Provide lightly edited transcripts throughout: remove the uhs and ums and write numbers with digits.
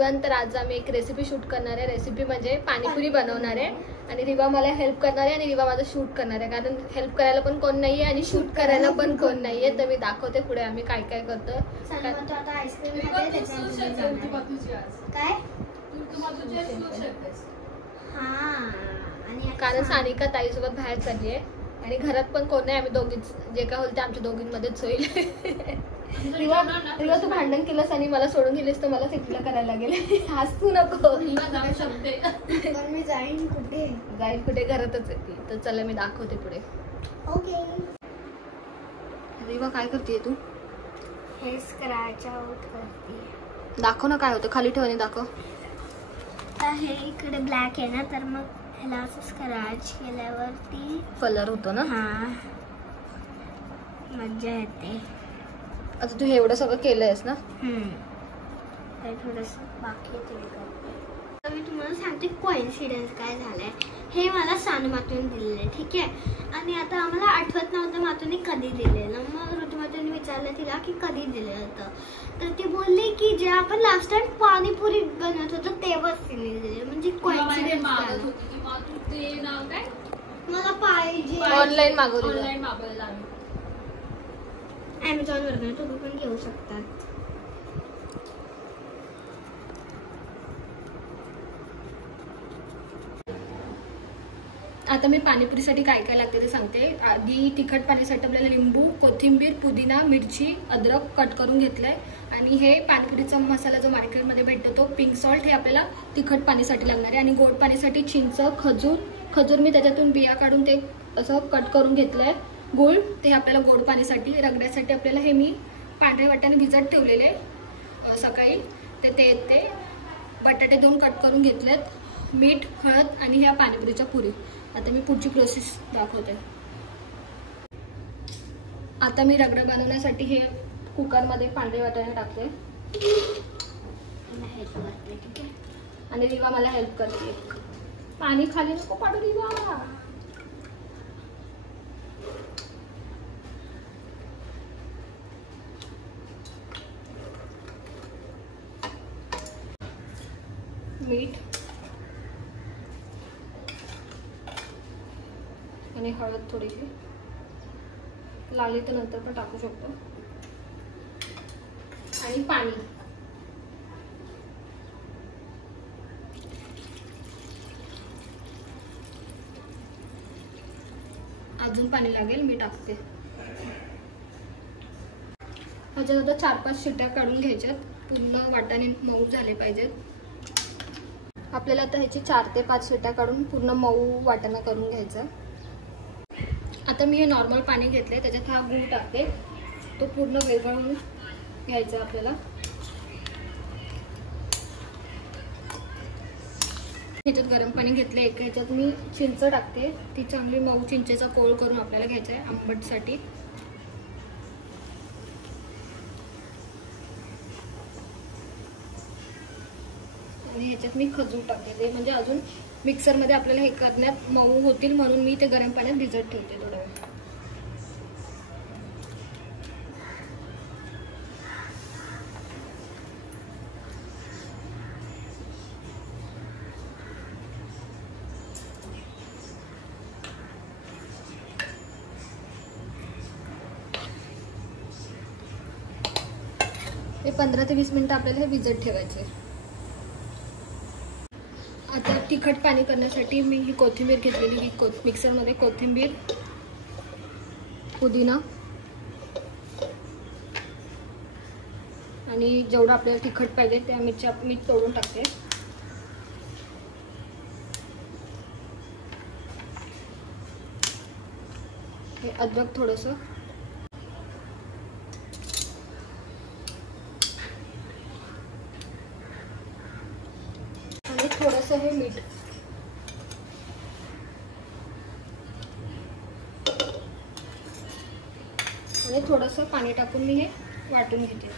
Everyone, तर आज आम्ही एक रेसिपी शूट करणार आहे. रेसिपी म्हणजे पाणीपुरी बनवणार आहे आणि रिवा मला हेल्प करणार आहे आणि रिवा माझं शूट करणार आहे, कारण हेल्प करायला पण कोण नाहीये आणि शूट करायला पण कोण नाहीये. तर मी दाखवते पुढे आम्ही काय काय करतो. कारण सानिका ताईसोबत बाहेर चालली आहे आणि घरात पण कोण नाही, आम्ही दोघीच. जे काय होईल ते आमच्या दोघींमध्येच होईल. रिवा तू भांडण केलंस आणि मला सोडून गेलीस तर मला एकटीला करायला लागेल. हसू नको. मी जाईन कुठे घरातच येते. तर चला मी दाखवते पुढे. ओके. रिवा काय करते तू? हे स्क्रॅच आउट करते. दाखव ना काय होतं, खाली ठेवणे दाखव. तर हे इकडे ब्लॅक आहे ना, तर मग ह्याला असं स्क्रॅच केल्यावरती कलर होतो ना. हा, मज्जा येते. आता तू हे एवढं सगळं केलंयस ना. थोडस बाकी तर मी तुम्हाला सांगते कोइन्सिडन्स काय झालंय. हे मला सानू मातून दिलेलं, ठीक आहे. आणि आता आम्हाला आठवत नव्हतं मातूने कधी दिलेलं. मग ऋतू मातूने विचारलं तिला की कधी दिलेलं होतं, तर ती बोलली की जे आपण लास्ट टाइम पाणीपुरी बनवत होतो तेव्हाच तिने दिले. म्हणजे कोइन्सिडन्स मला पाहिजे. ऑनलाईन मागवलं. Amazon वरनं तुम्ही पण घेऊ शकतात. आता मी पाणीपुरीसाठी काय काय लागते ते सांगते. आधी तिखट पाणीसाठी आपल्याला लिंबू, कोथिंबीर, पुदिना, मिरची, अद्रक कट करून घेतलंय. आणि हे पाणीपुरीचा मसाला जो मार्केटमध्ये भेटतो तो पिंक सॉल्ट, हे आपल्याला तिखट पाणीसाठी लागणार आहे. आणि गोड पाणीसाठी चिंच, खजूर मी त्याच्यातून बिया काढून ते असं कट करून घेतलंय. गूळ ते आपल्याला गोड पाणीसाठी. रगड्यासाठी आपल्याला हे मी पांढऱ्या वाटाणे भिजत ठेवलेले सकाळी, ते बटाटे 2 कट करून घेतलेत. मीठ, हळद आणि ह्या पाणीपुरीच्या पुरी. आता मी पुढची प्रोसेस दाखवते. आता मी रगडा बनवण्यासाठी हे कुकरमध्ये पांढरे वाटाणे टाकते आणि रिवा मला हेल्प करते. पाणी खाली नको पाडू रिवा. मीठ आणि हळद थोडीशी, लागली तर नंतर पण टाकू शकतो. आणि पाणी. अजून पाणी लागेल, मी टाकते. ह्याच्यात आता 4-5 शिट्ट्या काढून घ्यायच्यात. पूर्ण वाटाणे मऊ झाले पाहिजेत. आपल्याला आता ह्याची 4 ते 5 शिट्ट्या काढून पूर्ण मऊ वाटाणा करून घ्यायचा. आता मी हे नॉर्मल पाणी घेतलंय, त्याच्यात हा गूळ टाकते. तो पूर्ण विरघळून घ्यायचा आपल्याला. ह्याच्यात गरम पाणी घेतलं. एक ह्याच्यात मी चिंच टाकते. ती चांगली मऊ चिंचेचा कोळ करून आपल्याला घ्यायचा आहे आंबटसाठी. आणि ह्याच्यात मी खजूर टाकते, ते म्हणजे अजून मिक्सरमध्ये आपल्याला हे करण्यात मऊ होतील म्हणून मी ते गरम पाण्यात भिजत ठेवते थोडा वेळ. हे 15 ते 20 मिनिटं आपल्याला हे भिजत ठेवायचे. आता तिखट पाणी करण्यासाठी मी ही कोथिंबीर घेतलेली. मिक्सरमध्ये कोथिंबीर, पुदिना आणि जेवढं आपल्याला तिखट पाहिजे त्या मिरच्या मी तोडून टाकते. हे अद्रक थोडंसं, आणि थोडंसं हे मीठ. आणि थोडंसं पाणी टाकून मी हे वाटून घेते.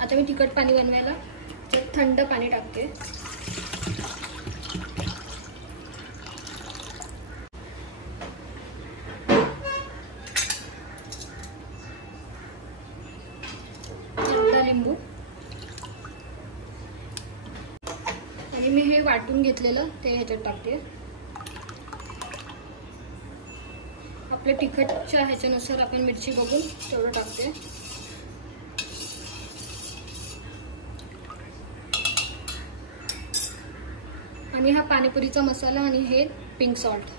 आता मी तिखट पाणी बनवायला थंड पाणी टाकते. लिंबू हे वाटून घेतलेलं ते ह्याच्यात टाकते. आपल्या तिखटच्या ह्याच्यानुसार आपण मिरची बघून तेवढं टाकते. आणि हा पाणीपुरीचा मसाला आणि हे पिंक सॉल्ट.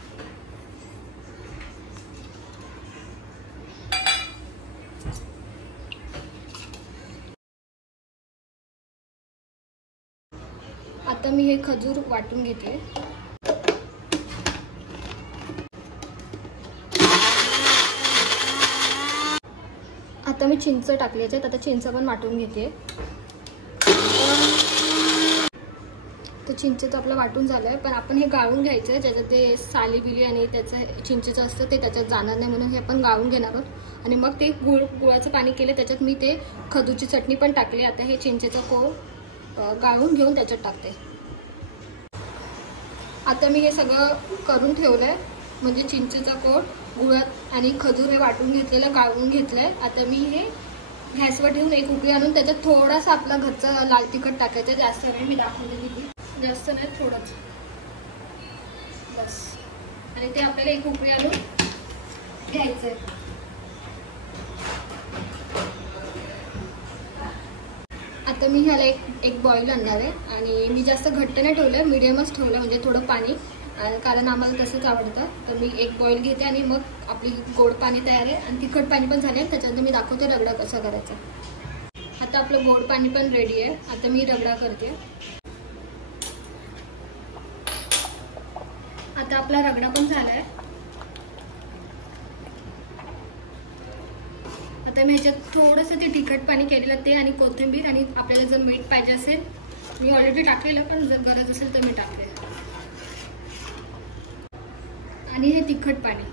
आता मी हे खजूर वाटून घेते. आता मी चिंच टाकली याच्यात. आता चिंच पण वाटून घेते. तर चिंचेचं आपलं वाटून झालं आहे, पण आपण हे गाळून घ्यायचं आहे. ज्याच्यात ते साली बिली आणि त्याचं चिंचेचं असतं ते त्याच्यात जाणार नाही म्हणून हे आपण गाळून घेणार आहोत. आणि मग ते गुळाचं पाणी केलं त्याच्यात मी ते खजूरची चटणी पण टाकली. आता हे चिंचेचं कोळ गाळून घेऊन त्याच्यात टाकते. आता मी हे सगळं करून ठेवलं आहे. म्हणजे चिंचेचा कोळ, गुळात आणि खजूर हे वाटून घेतलेलं गाळून घेतलं आहे. आता मी हे गॅसवर ठेवून एक उकळी आणून त्याच्यात थोडासा आपला घरचा लाल तिखट टाकायचं. जास्त नाही, मी दाखवते किती, जास्त नाही, थोडंच बस. आणि ते आपल्याला एक उकळी आणून घ्यायचं आहे. आता मी ह्याला एक बॉईल आणणार आहे. आणि मी जास्त घट्ट नाही ठेवलं, मिडियमच ठेवलं, म्हणजे थोडं पाणी, कारण आम्हाला तसंच आवडतं. तर मी एक बॉईल घेते आणि मग आपली गोड पाणी तयार आहे आणि तिखट पाणी पण झाले. त्याच्यानंतर मी दाखवते रगडा कसा करायचा. आता आपलं गोड पाणी पण रेडी आहे. आता मी रगडा करते. आता आपला रगडा पण झाला आहे. आता मी ह्याच्यात थोडंसं ते तिखट पाणी केलेलं ते आणि कोथिंबीर, आणि आपल्याला जर मीठ पाहिजे असेल, मी ऑलरेडी टाकलेलं, पण जर गरज असेल तर मी टाकते. आणि हे तिखट पाणी.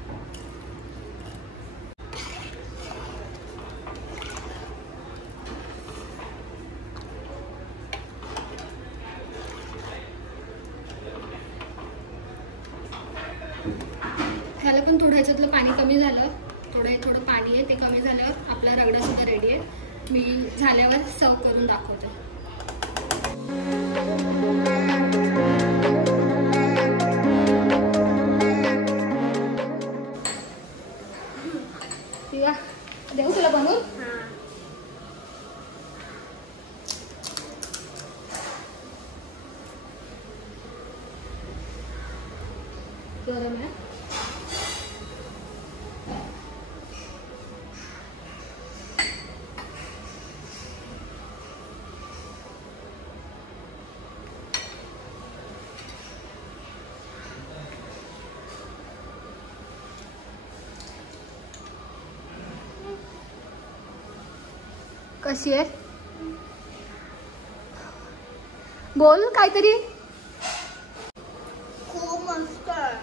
ह्याला पण थोडं ह्याच्यातलं पाणी कमी झालं, थोडं पाणी आहे ते कमी झाल्यावर आपला रगडा सुद्धा रेडी आहे. मी झाल्यावर सर्व करून दाखवते. देऊ तुला बनवून? गरम आहे. कशी आहे? बोल काहीतरी. खूप मस्त आहे.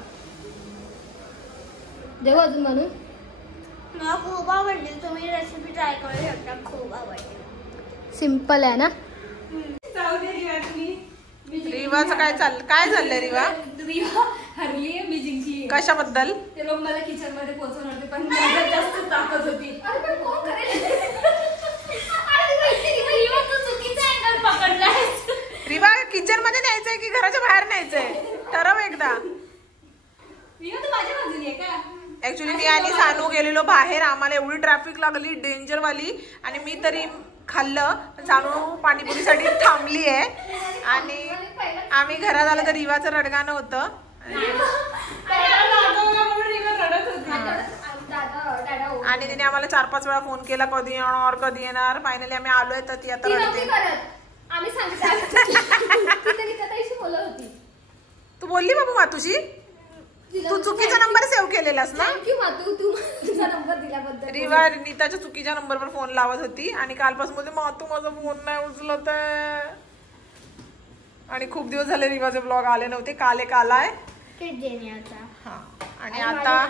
देऊ अजून म्हणून? मला खूप आवडली. तुम्ही रेसिपी ट्राय करू शकता. खूप आवडली. सिंपल आहे ना? रिवाचं काय झालं रिवा? रिवा हरली, मी जिंकली. कशाबद्दल? ते लोक मला किचन मध्ये पोहोचवून होते, पण माझ्यात जास्त ताकद होती. कोण करेल? रिवा किचन मध्ये न्यायचंय की घराच्या बाहेर न्यायचंय? ठरव एकदा. माझ्या बाजूने आहे का? ऍक्च्युली मी आणि सानू गेलेलो बाहेर. आम्हाला एवढी ट्रॅफिक लागली, डेंजर वाली, आणि मी तरी खाल्लं. सानू पाणीपुरीसाठी थांबली आहे. आणि आम्ही घरात आलो तर रिवाचं रडगाणं होतं. आणि तिने आम्हाला 4-5 वेळा फोन केला, कधी येणार. फायनली आम्ही आलोय, तर ती आता रडते. आम्ही तू बोलली बाबू मातुशी? तू चुकीचा नंबर सेव्ह केलेलास ना? तुझा नंबर दिल्याबद्दल. रिवा नीताच्या चुकीच्या नंबरवर फोन लावत होती आणि कालपासून बोलते मातू माझा फोन नाही उचलत आहे. आणि खूप दिवस झाले रिवाचे ब्लॉग आले नव्हते. काल एक आलाय. हा. आणि आता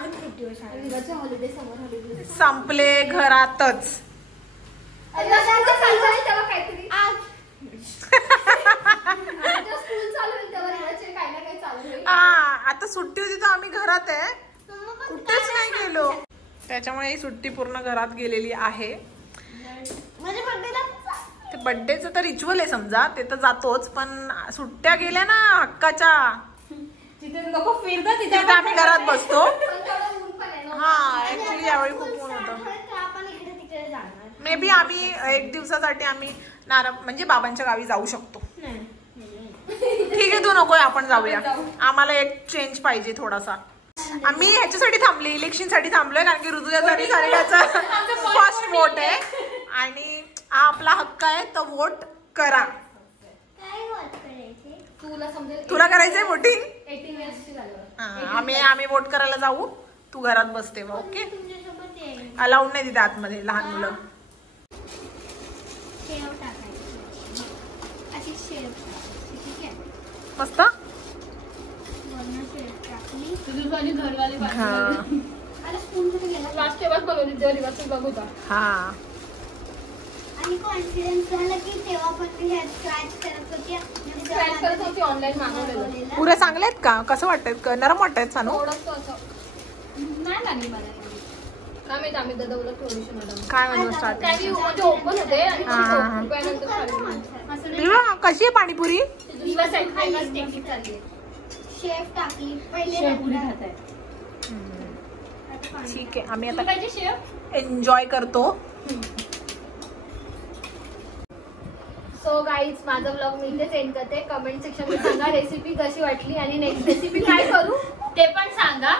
संपले घरातच. आता सुट्टी होती तर आम्ही घरात आहे, कुठेच नाही गेलो. त्याच्यामुळे ही सुट्टी पूर्ण घरात गेलेली आहे. बर्थडेचं तर रिच्युअल आहे समजा, ते तर जातोच, पण सुट्ट्या गेल्या ना हक्काच्या, तिथे नको फिरता, तिथे आम्ही घरात बसतो. ऊन पण आहे ना. हा ऍक्च्युली यावेळी खूप ऊन होतं. आपण इकडे तिकडे जाणार मे बी आम्ही 1 दिवसासाठी आम्ही म्हणजे बाबांच्या गावी जाऊ शकतो. ठीक आहे, तू नकोय, आपण जाऊया. आम्हाला एक चेंज पाहिजे थोडासा. आम्ही ह्याच्यासाठी थांबले, इलेक्शन साठी थांबलोय, कारण की ऋतुजाचा आणि सारिकाचा फर्स्ट वोट आहे आणि हा आपला हक्क आहे, तर वोट करा. काय वोट करायचे तुला समजेल. तुला करायचंय वोटिंग? 18 इयर्सची झाल्यावर. आम्ही वोट करायला जाऊ, तू घरात बसते. ओके, तुमच्यासोबत येईल. अलाउड नाही तिथे आतमध्ये लहान मुलं. शेव टाकायची, अशी शेव टाकायची. ठीक आहे, मस्त. वरनं शेव टाकली. तुझी माझी घरवाली हा अरे स्पून कुठे गेला? लास्ट तेव्हाच बघवली जेव्हा रिवाज बघू होता. हा आणि कॉन्फिडन्स झालं की तेव्हा पण मी हे स्क्रॅच करत होती. स्क्रॅच करत होती ऑनलाईन मागवलेलं. पुरे चांगले आहेत का? कसं वाटतंय? नरम वाटतायत सानू? थोडंसं असं नाही लागली मला एवढी. काय माहिती आम्ही ददवलं थोडीशी मॅडम. काय म्हणून स्टार्ट? त्याची म्हणजे ओपन होते आणि हा. रुपयानंतर खाली. कशी आहे पाणीपुरी? दुसऱ्या साईड वेगळाच टेक्निक चालली आहे. शेफ टाकली पहिले. शेवपुरी खात आहे. ठीक आहे, आम्ही तुला आता पाहिजे शेव? एन्जॉय करतो. सो गाईज, माझा ब्लॉग मी इथे सेंड करते. कमेंट सेक्शन मध्ये सांगा रेसिपी कशी वाटली आणि नेक्स्ट रेसिपी काय करू ते पण सांगा.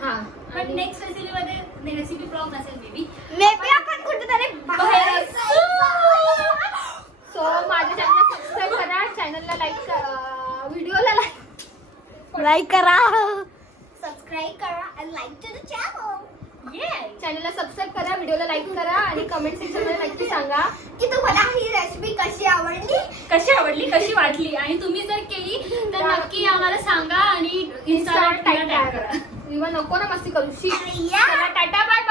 हा, पण नेक्स्ट रेसिपीमध्ये रेसिपी ब्लॉग नसेल मेबी. मे आपण कुठेतरी बाहेर सो माझ्या चॅनलला सबस्क्राईब करा, चॅनलला लाईक करा, व्हिडिओला लाईक करा, सबस्क्राईब करा आणि लाईक टू द चॅनल. चॅनलला सबस्क्राईब करा, व्हिडिओला लाईक करा आणि कमेंट सेक्शन मध्ये नक्की सांगा की तुम्हाला ही रेसिपी कशी आवडली, कशी वाटली आणि तुम्ही जर केली तर नक्की आम्हाला सांगा आणि इंस्टावर इंस्टावर टॅग करा. इव्हन नको ना मस्ती करू. अरे या. Tata bye.